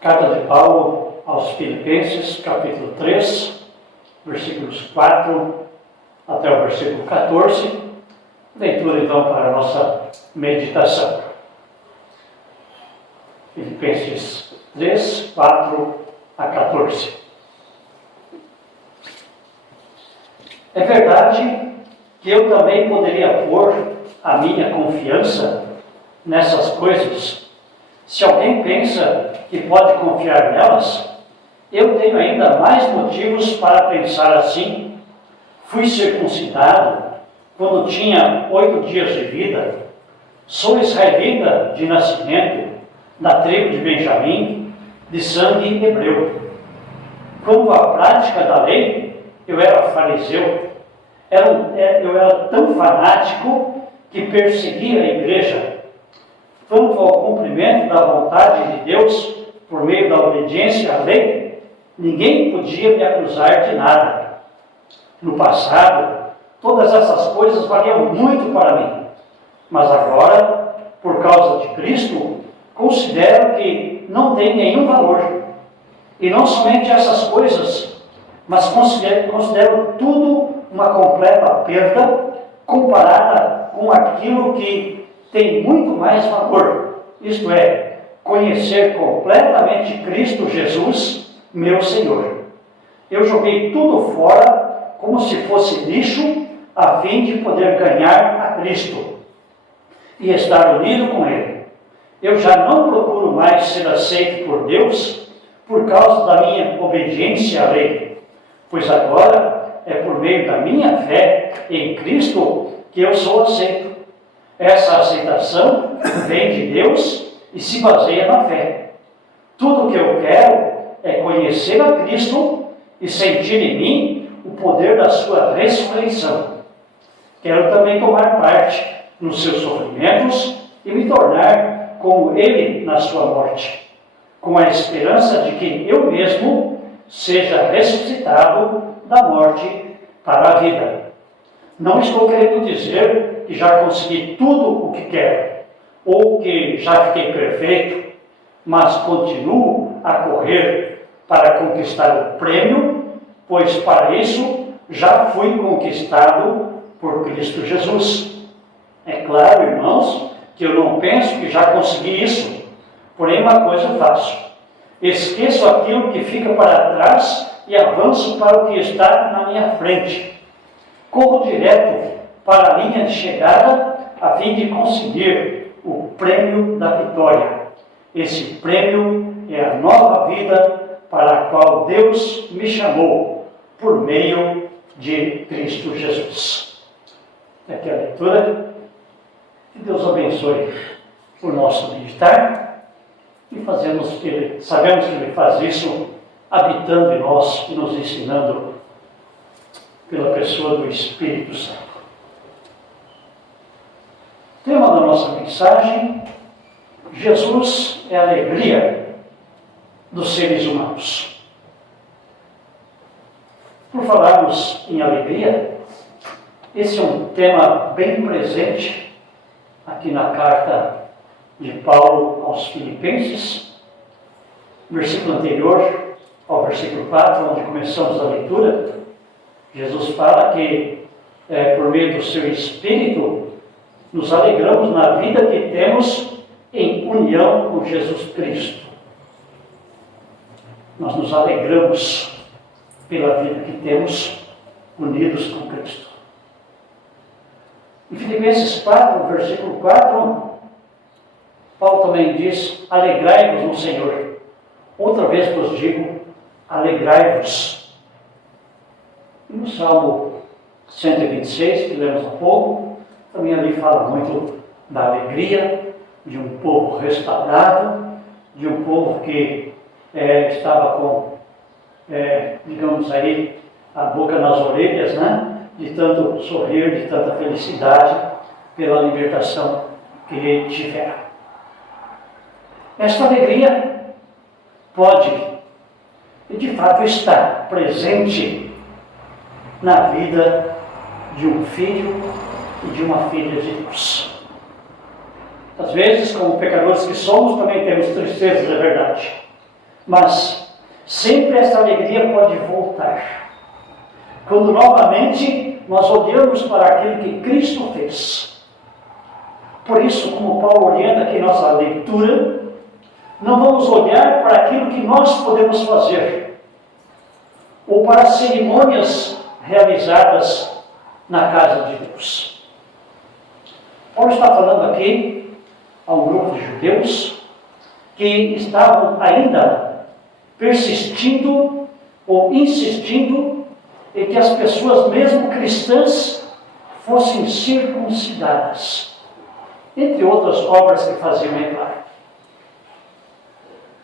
Carta de Paulo aos Filipenses, capítulo 3, versículos 4 até o versículo 14. Leitura então para a nossa meditação. Filipenses 3, 4 a 14. É verdade que eu também poderia pôr a minha confiança nessas coisas. Se alguém pensa que pode confiar nelas, eu tenho ainda mais motivos para pensar assim. Fui circuncidado quando tinha 8 dias de vida. Sou israelita de nascimento, da tribo de Benjamim, de sangue hebreu. Quanto à prática da lei, eu era fariseu. Eu era tão fanático que perseguia a igreja. Quanto ao cumprimento da vontade de Deus por meio da obediência à lei, ninguém podia me acusar de nada. No passado, todas essas coisas valiam muito para mim, mas agora, por causa de Cristo, considero que não tem nenhum valor. E não somente essas coisas, mas considero tudo uma completa perda comparada com aquilo que tem muito mais valor, isto é, conhecer completamente Cristo Jesus, meu Senhor. Eu joguei tudo fora como se fosse lixo, a fim de poder ganhar a Cristo e estar unido com Ele. Eu já não procuro mais ser aceito por Deus por causa da minha obediência à lei, pois agora é por meio da minha fé em Cristo que eu sou aceito. Essa aceitação vem de Deus e se baseia na fé. Tudo o que eu quero é conhecer a Cristo e sentir em mim o poder da sua ressurreição. Quero também tomar parte nos seus sofrimentos e me tornar como Ele na sua morte, com a esperança de que eu mesmo seja ressuscitado da morte para a vida. Não estou querendo dizer que já consegui tudo o que quero, ou que já fiquei perfeito, mas continuo a correr para conquistar o prêmio, pois para isso já fui conquistado por Cristo Jesus. É claro, irmãos, que eu não penso que já consegui isso, porém uma coisa faço: esqueço aquilo que fica para trás e avanço para o que está na minha frente. Corro direto para a linha de chegada a fim de conseguir o prêmio da vitória. Esse prêmio é a nova vida para a qual Deus me chamou por meio de Cristo Jesus. Aqui a leitura. Que Deus abençoe o nosso meditar e sabemos que Ele faz isso habitando em nós e nos ensinando pela pessoa do Espírito Santo. O tema da nossa mensagem: Jesus é a alegria dos seres humanos. Por falarmos em alegria, esse é um tema bem presente aqui na carta de Paulo aos Filipenses, versículo anterior ao versículo 4, onde começamos a leitura. Jesus fala que por meio do seu Espírito nos alegramos na vida que temos em união com Jesus Cristo. Nós nos alegramos pela vida que temos unidos com Cristo. Em Filipenses 4, versículo 4, Paulo também diz: alegrai-vos no Senhor. Outra vez vos digo, alegrai-vos. E no Salmo 126, que lemos há pouco, também ali fala muito da alegria de um povo restaurado, de um povo que estava com, digamos aí, a boca nas orelhas, né? De tanto sorrir, de tanta felicidade pela libertação que tiveram. Esta alegria pode, e de fato está presente na vida de um filho e de uma filha de Deus. Às vezes, como pecadores que somos, também temos tristezas, é verdade. Mas sempre essa alegria pode voltar. Quando novamente nós olhamos para aquilo que Cristo fez. Por isso, como Paulo orienta aqui nossa leitura, não vamos olhar para aquilo que nós podemos fazer, ou para as cerimônias realizadas na casa de Deus. Paulo está falando aqui a um grupo de judeus que estavam ainda persistindo ou insistindo em que as pessoas, mesmo cristãs, fossem circuncidadas, entre outras obras que faziam em claro.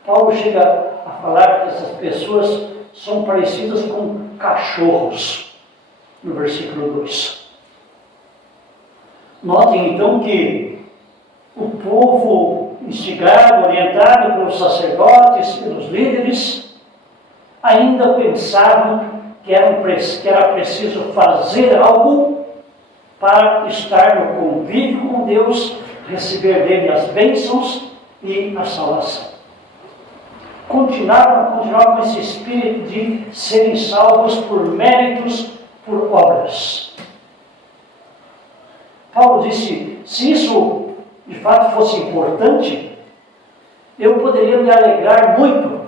Paulo chega a falar que essas pessoas são parecidas com cachorros, no versículo 2. Notem então que o povo, instigado, orientado pelos sacerdotes, pelos líderes, ainda pensavam que era preciso fazer algo para estar no convívio com Deus, receber dele as bênçãos e a salvação. Continuavam com esse espírito de serem salvos por méritos, por obras. Paulo disse, se isso de fato fosse importante, eu poderia me alegrar muito,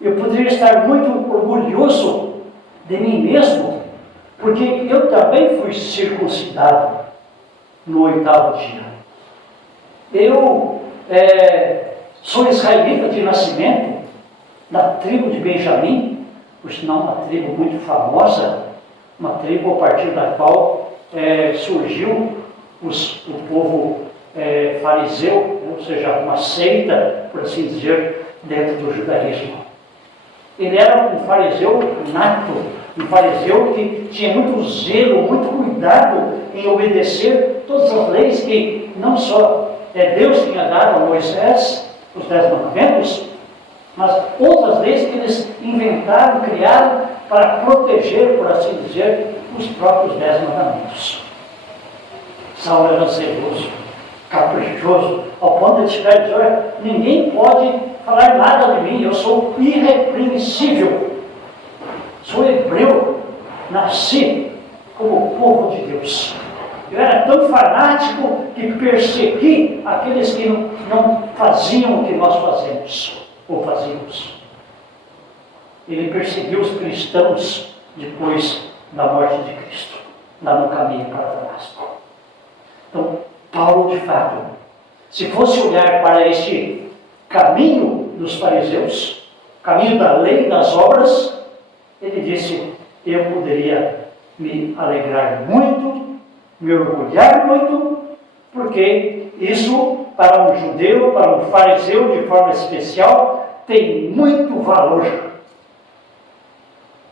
eu poderia estar muito orgulhoso de mim mesmo, porque eu também fui circuncidado no 8º dia. Eu sou israelita de nascimento, da tribo de Benjamim, por sinal uma tribo muito famosa, uma tribo a partir da qual surgiu o povo fariseu, ou seja, uma seita, por assim dizer, dentro do judaísmo. Ele era um fariseu nato, um fariseu que tinha muito zelo, muito cuidado em obedecer todas as leis que não só Deus tinha dado a Moisés, os 10 mandamentos, mas outras leis que eles inventaram, criaram para proteger, por assim dizer, os próprios 10 mandamentos. Saulo era zeloso, caprichoso, ao ponto de chegar e dizer, olha, ninguém pode falar nada de mim, eu sou irrepreensível, sou hebreu, nasci como povo de Deus. Eu era tão fanático que persegui aqueles que não faziam o que nós fazemos, ou fazíamos. Ele perseguiu os cristãos depois da morte de Cristo, lá no caminho para Damasco. Então, Paulo, de fato, se fosse olhar para este caminho dos fariseus, caminho da lei, das obras, ele disse, eu poderia me alegrar muito, me orgulhar muito, porque isso, para um judeu, para um fariseu de forma especial, tem muito valor.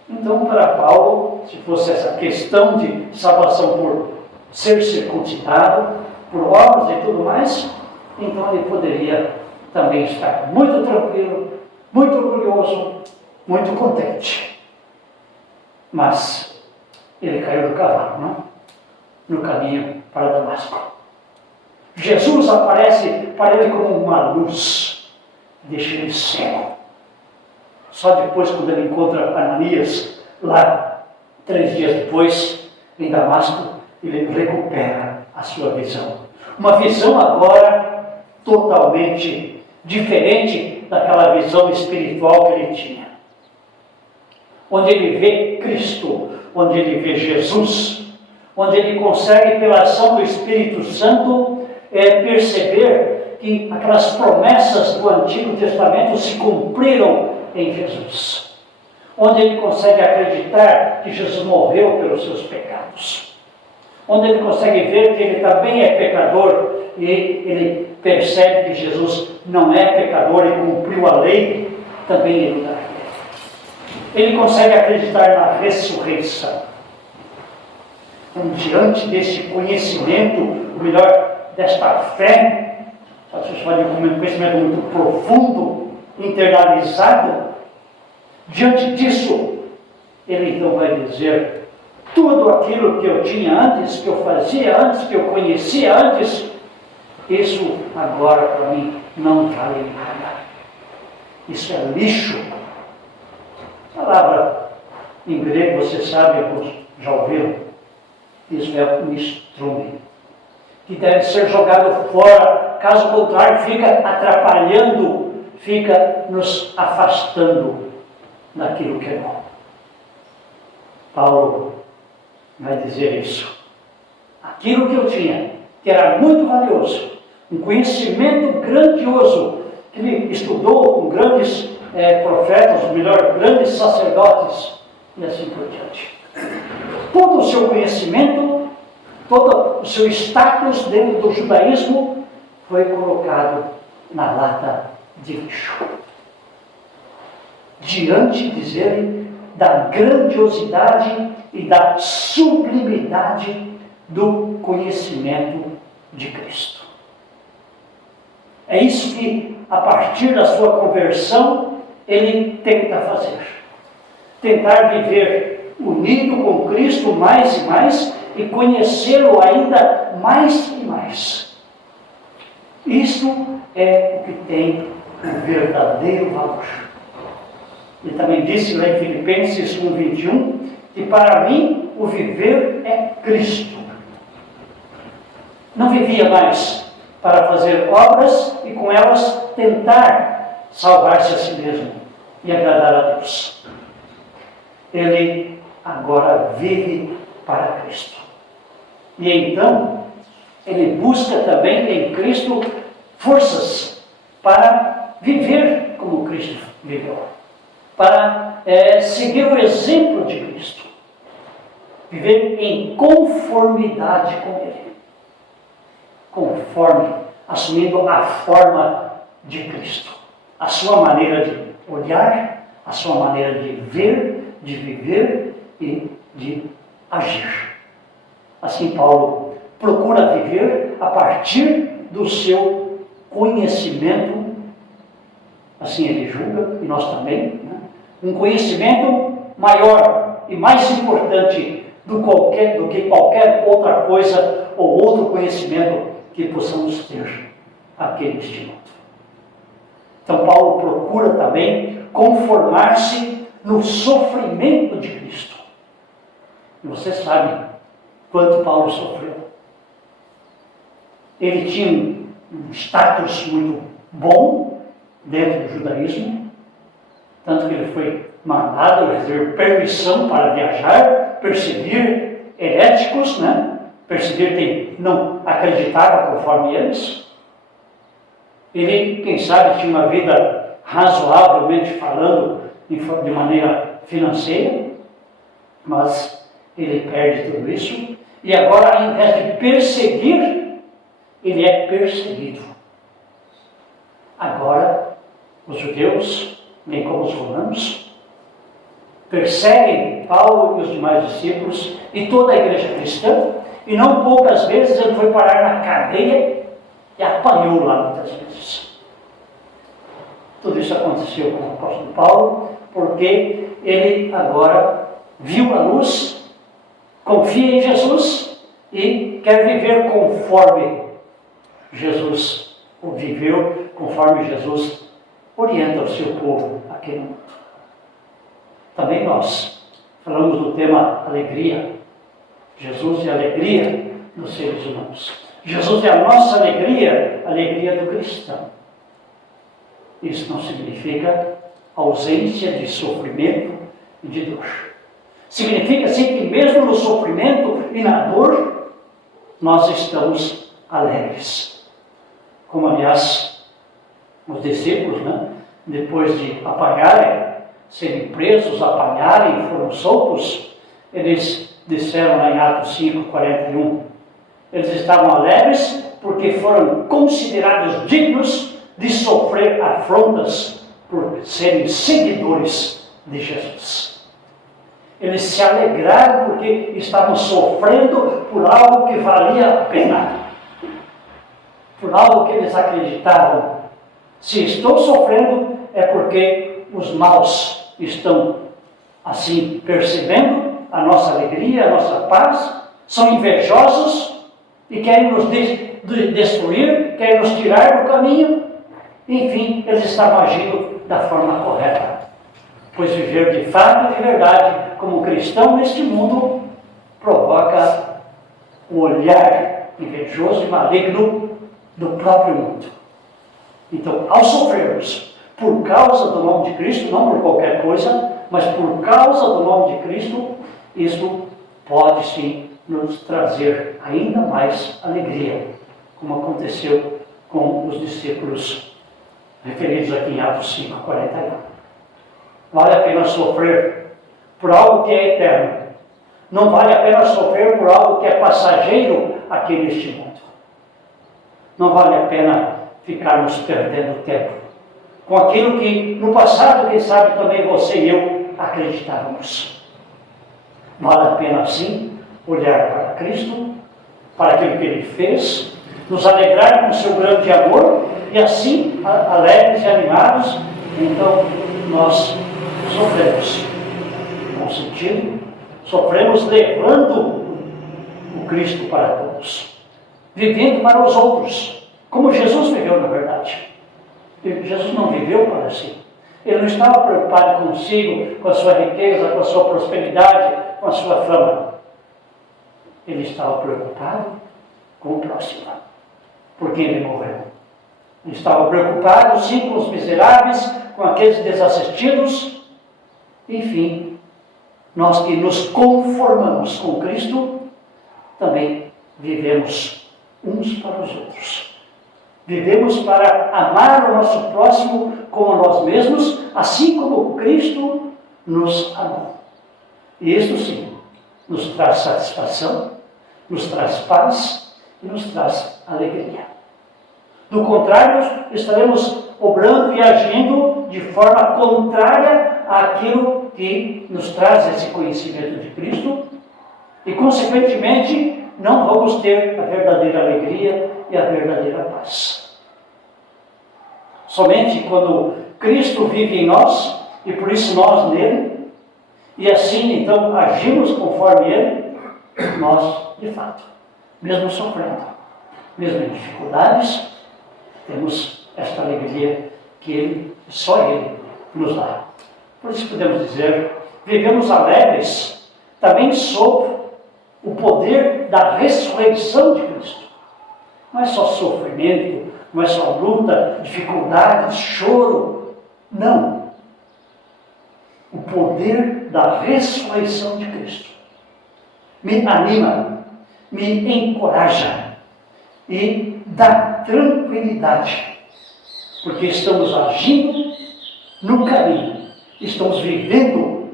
Então, para Paulo, se fosse essa questão de salvação por ser circuncidado, por obras e tudo mais, então ele poderia também estar muito tranquilo, muito orgulhoso, muito contente. Mas ele caiu do cavalo, não? No caminho para Damasco. Jesus aparece para ele como uma luz, deixa ele cego. Só depois, quando ele encontra Ananias, lá 3 dias depois, em Damasco, ele recupera a sua visão. Uma visão agora totalmente diferente daquela visão espiritual que ele tinha. Onde ele vê Cristo, onde ele vê Jesus, onde ele consegue, pela ação do Espírito Santo, perceber que aquelas promessas do Antigo Testamento se cumpriram em Jesus. Onde ele consegue acreditar que Jesus morreu pelos seus pecados. Onde ele consegue ver que ele também é pecador e ele percebe que Jesus não é pecador e cumpriu a lei, também ele não é. Ele consegue acreditar na ressurreição. Então, diante desse conhecimento, ou melhor, desta fé, vocês podem um conhecimento muito profundo, internalizado, diante disso, ele então vai dizer, tudo aquilo que eu tinha antes, que eu fazia antes, que eu conhecia antes, isso agora para mim não vale nada. Isso é lixo. A palavra em grego, você sabe, alguns já ouviram, isso é um estrume, que deve ser jogado fora, caso contrário, fica atrapalhando, fica nos afastando daquilo que é bom. Paulo vai dizer isso. Aquilo que eu tinha, que era muito valioso, um conhecimento grandioso, que ele estudou com grandes profetas, ou melhor, grandes sacerdotes, e assim por diante. Todo o seu conhecimento, todo o seu status dentro do judaísmo foi colocado na lata de lixo. Diante, diz ele, da grandiosidade e da sublimidade do conhecimento de Cristo. É isso que, a partir da sua conversão, ele tenta fazer. Tentar viver unido com Cristo mais e mais e conhecê-lo ainda mais e mais. Isto é o que tem um verdadeiro valor. Ele também disse lá em Filipenses 1:21 que para mim o viver é Cristo. Não vivia mais para fazer obras e com elas tentar salvar-se a si mesmo e agradar a Deus. Ele agora vive para Cristo. E então, ele busca também em Cristo forças para viver como Cristo viveu. Para seguir o exemplo de Cristo. Viver em conformidade com Ele. Conforme, assumindo a forma de Cristo. A sua maneira de olhar, a sua maneira de ver, de viver e de agir. Assim Paulo procura viver a partir do seu conhecimento, assim ele julga, e nós também, né? Um conhecimento maior e mais importante do que qualquer outra coisa ou outro conhecimento que possamos ter aqui neste mundo. Então Paulo procura também conformar-se no sofrimento de Cristo. E você sabe quanto Paulo sofreu. Ele tinha um status muito bom dentro do judaísmo, tanto que ele foi mandado a receber permissão para viajar, perseguir heréticos, né? Perseguir quem não acreditava conforme eles. Ele, quem sabe, tinha uma vida razoavelmente falando de maneira financeira, mas ele perde tudo isso e agora, ao invés de perseguir, ele é perseguido. Agora, os judeus, bem como os romanos, perseguem Paulo e os demais discípulos e toda a igreja cristã, e não poucas vezes ele foi parar na cadeia e apanhou lá muitas vezes. Tudo isso aconteceu com o apóstolo Paulo, porque ele agora viu a luz, confia em Jesus e quer viver conforme Jesus o viveu, conforme Jesus orienta o seu povo aqui no mundo. Também nós falamos do tema alegria. Jesus é a alegria dos seres humanos. Jesus é a nossa alegria, a alegria do cristão. Isso não significa ausência de sofrimento e de dor. Significa sim que mesmo no sofrimento e na dor, nós estamos alegres. Como aliás, os discípulos, né, depois de apanharem, serem presos, apanharem, foram soltos, eles disseram lá em Atos 5:41, eles estavam alegres porque foram considerados dignos de sofrer afrontas por serem seguidores de Jesus. Eles se alegraram porque estavam sofrendo por algo que valia a pena, por algo que eles acreditavam. Se estou sofrendo é porque os maus estão assim percebendo a nossa alegria, a nossa paz, são invejosos e querem nos destruir, querem nos tirar do caminho, Enfim, eles estavam agindo da forma correta, pois viver de fato e de verdade como cristão neste mundo provoca o olhar invejoso e maligno do próprio mundo. Então, ao sofrermos por causa do nome de Cristo, não por qualquer coisa, mas por causa do nome de Cristo, isso pode sim nos trazer ainda mais alegria, como aconteceu com os discípulos referidos aqui em Atos 5:41. Vale a pena sofrer por algo que é eterno. Não vale a pena sofrer por algo que é passageiro aqui neste mundo. Não vale a pena ficarmos perdendo tempo com aquilo que no passado, quem sabe também você e eu acreditávamos. Vale a pena sim olhar para Cristo, para aquilo que Ele fez, nos alegrar com seu grande amor e assim, alegres e animados, então nós sofremos. Com sentido, sofremos levando o Cristo para todos, vivendo para os outros, como Jesus viveu na verdade. Jesus não viveu para si. Ele não estava preocupado consigo, com a sua riqueza, com a sua prosperidade, com a sua fama. Ele estava preocupado com o próximo, por quem ele morreu. Ele estava preocupado, sim, com os miseráveis, com aqueles desassistidos. Enfim, nós que nos conformamos com Cristo, também vivemos uns para os outros. Vivemos para amar o nosso próximo como nós mesmos, assim como Cristo nos amou. E isso sim, nos traz satisfação, nos traz paz e nos traz alegria. Do contrário, estaremos obrando e agindo de forma contrária àquilo que nos traz esse conhecimento de Cristo e, consequentemente, não vamos ter a verdadeira alegria e a verdadeira paz. Somente quando Cristo vive em nós, e por isso nós nele, e assim então agimos conforme Ele, nós, de fato, mesmo sofrendo, mesmo em dificuldades, temos esta alegria que Ele, só Ele, nos dá. Por isso podemos dizer, vivemos alegres também sob o poder da ressurreição de Cristo. Não é só sofrimento, não é só luta, dificuldade, choro. Não. O poder da ressurreição de Cristo me anima, me encoraja e dá tranquilidade, porque estamos agindo no caminho, estamos vivendo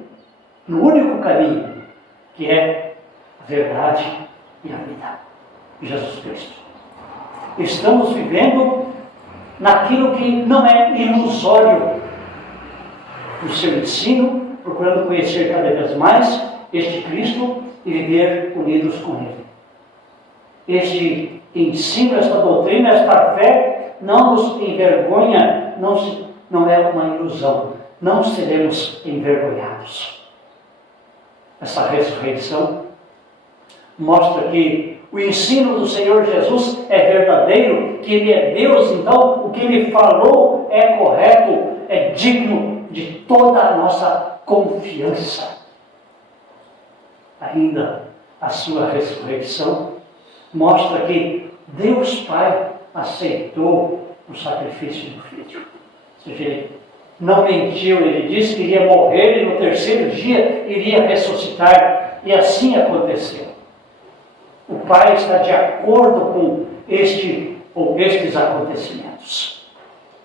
no único caminho, que é a verdade e a vida, Jesus Cristo. Estamos vivendo naquilo que não é ilusório, no seu ensino, procurando conhecer cada vez mais este Cristo e viver unidos com Ele. Este ensino, esta doutrina, esta fé não nos envergonha, não é uma ilusão, não seremos envergonhados. Essa ressurreição mostra que o ensino do Senhor Jesus é verdadeiro, que Ele é Deus, então o que Ele falou é correto, é digno de toda a nossa confiança. Ainda a sua ressurreição mostra que Deus Pai aceitou o sacrifício do Filho. Ou seja, Ele não mentiu, Ele disse que iria morrer e no terceiro dia iria ressuscitar, e assim aconteceu. O Pai está de acordo com estes acontecimentos.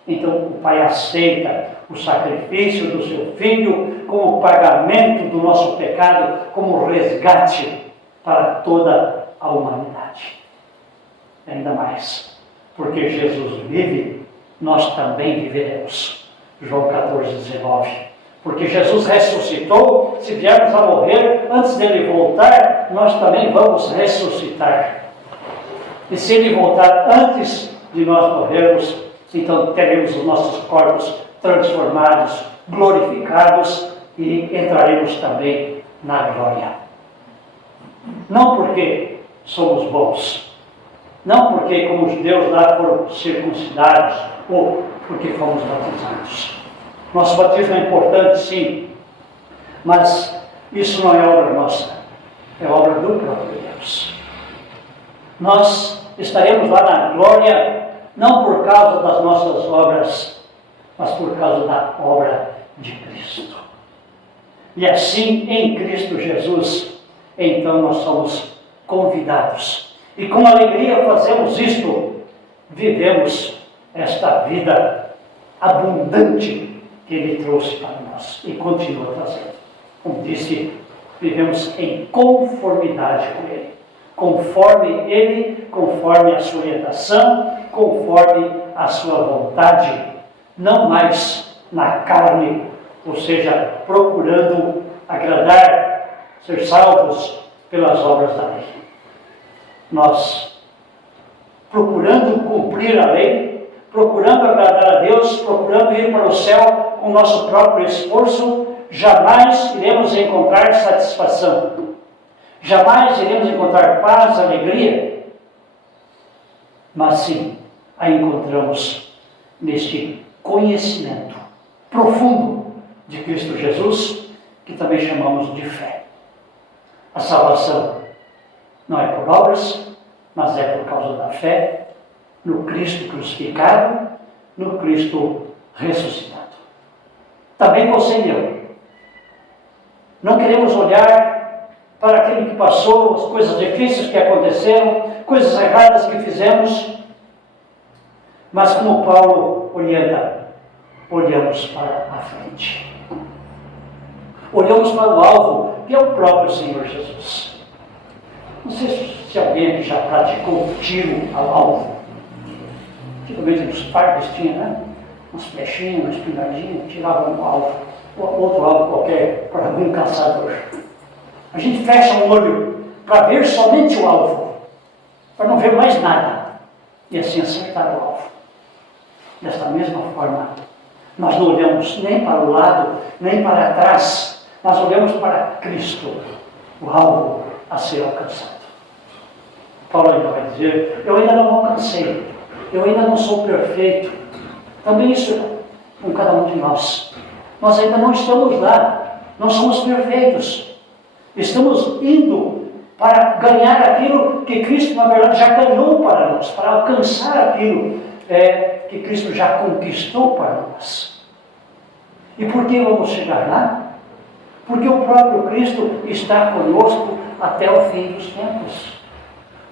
Então o Pai aceita o sacrifício do seu Filho como pagamento do nosso pecado, como resgate para toda a humanidade. Ainda mais, porque Jesus vive, nós também viveremos. João 14:19. Porque Jesus ressuscitou, se viermos a morrer antes dele voltar, nós também vamos ressuscitar. E se ele voltar antes de nós morrermos, então teremos os nossos corpos transformados, glorificados e entraremos também na glória. Não porque somos bons, Não porque, como os judeus lá, foram circuncidados ou porque fomos batizados. Nosso batismo é importante, sim, mas isso não é obra nossa, é obra do próprio Deus. Nós estaremos lá na glória, não por causa das nossas obras, mas por causa da obra de Cristo. E assim, em Cristo Jesus, então nós somos convidados. E com alegria fazemos isto, vivemos esta vida abundante que Ele trouxe para nós e continua trazendo. Como disse, vivemos em conformidade com Ele. Conforme Ele, conforme a sua orientação, conforme a sua vontade, não mais na carne, ou seja, procurando agradar, ser salvos pelas obras da lei. Nós, procurando cumprir a lei, procurando agradar a Deus, procurando ir para o céu com o nosso próprio esforço, jamais iremos encontrar satisfação. Jamais iremos encontrar paz, alegria, mas sim a encontramos neste conhecimento profundo de Cristo Jesus, que também chamamos de fé. A salvação não é por obras, mas é por causa da fé no Cristo crucificado, no Cristo ressuscitado. Também você e eu não queremos olhar para aquilo que passou, as coisas difíceis que aconteceram, coisas erradas que fizemos, mas como Paulo orienta, olhamos para a frente. Olhamos para o alvo, que é o próprio Senhor Jesus. Não sei se alguém aqui já praticou tiro ao alvo. Antigamente nos parques tinha, né? Umas flechinhas, umas espingardinhas, tiravam um alvo, outro alvo qualquer, para algum caçador. A gente fecha o olho para ver somente o alvo, para não ver mais nada, e assim acertar o alvo. Desta mesma forma, nós não olhamos nem para o lado, nem para trás, nós olhamos para Cristo, o alvo a ser alcançado. Paulo ainda vai dizer, eu ainda não alcancei, eu ainda não sou perfeito. Também isso com cada um de nós. Nós ainda não estamos lá, não somos perfeitos. Estamos indo para ganhar aquilo que Cristo, na verdade, já ganhou para nós, para alcançar aquilo que Cristo já conquistou para nós. E por que vamos chegar lá? Porque o próprio Cristo está conosco até o fim dos tempos.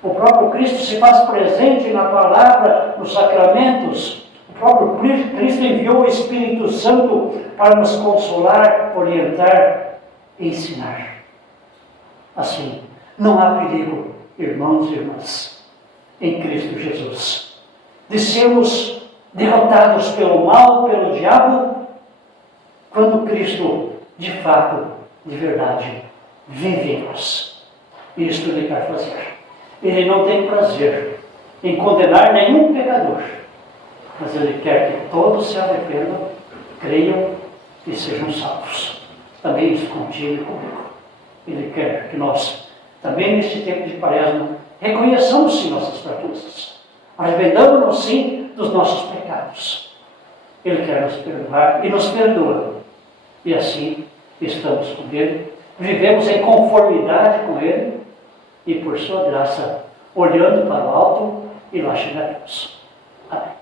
O próprio Cristo se faz presente na palavra, nos sacramentos. O próprio Cristo enviou o Espírito Santo para nos consolar, orientar e ensinar. Assim, não há perigo, irmãos e irmãs, em Cristo Jesus, de sermos derrotados pelo mal, pelo diabo, quando Cristo, de fato, de verdade, vive em nós. Isto Ele quer fazer. Ele não tem prazer em condenar nenhum pecador, mas Ele quer que todos se arrependam, creiam e sejam salvos. Também isso contigo e comigo. Ele quer que nós, também neste tempo de Quaresma, reconheçamos sim nossas fraquezas, arrependamos-nos sim dos nossos pecados. Ele quer nos perdoar e nos perdoa. E assim estamos com Ele, vivemos em conformidade com Ele e por sua graça, olhando para o alto e lá chegaremos. Amém.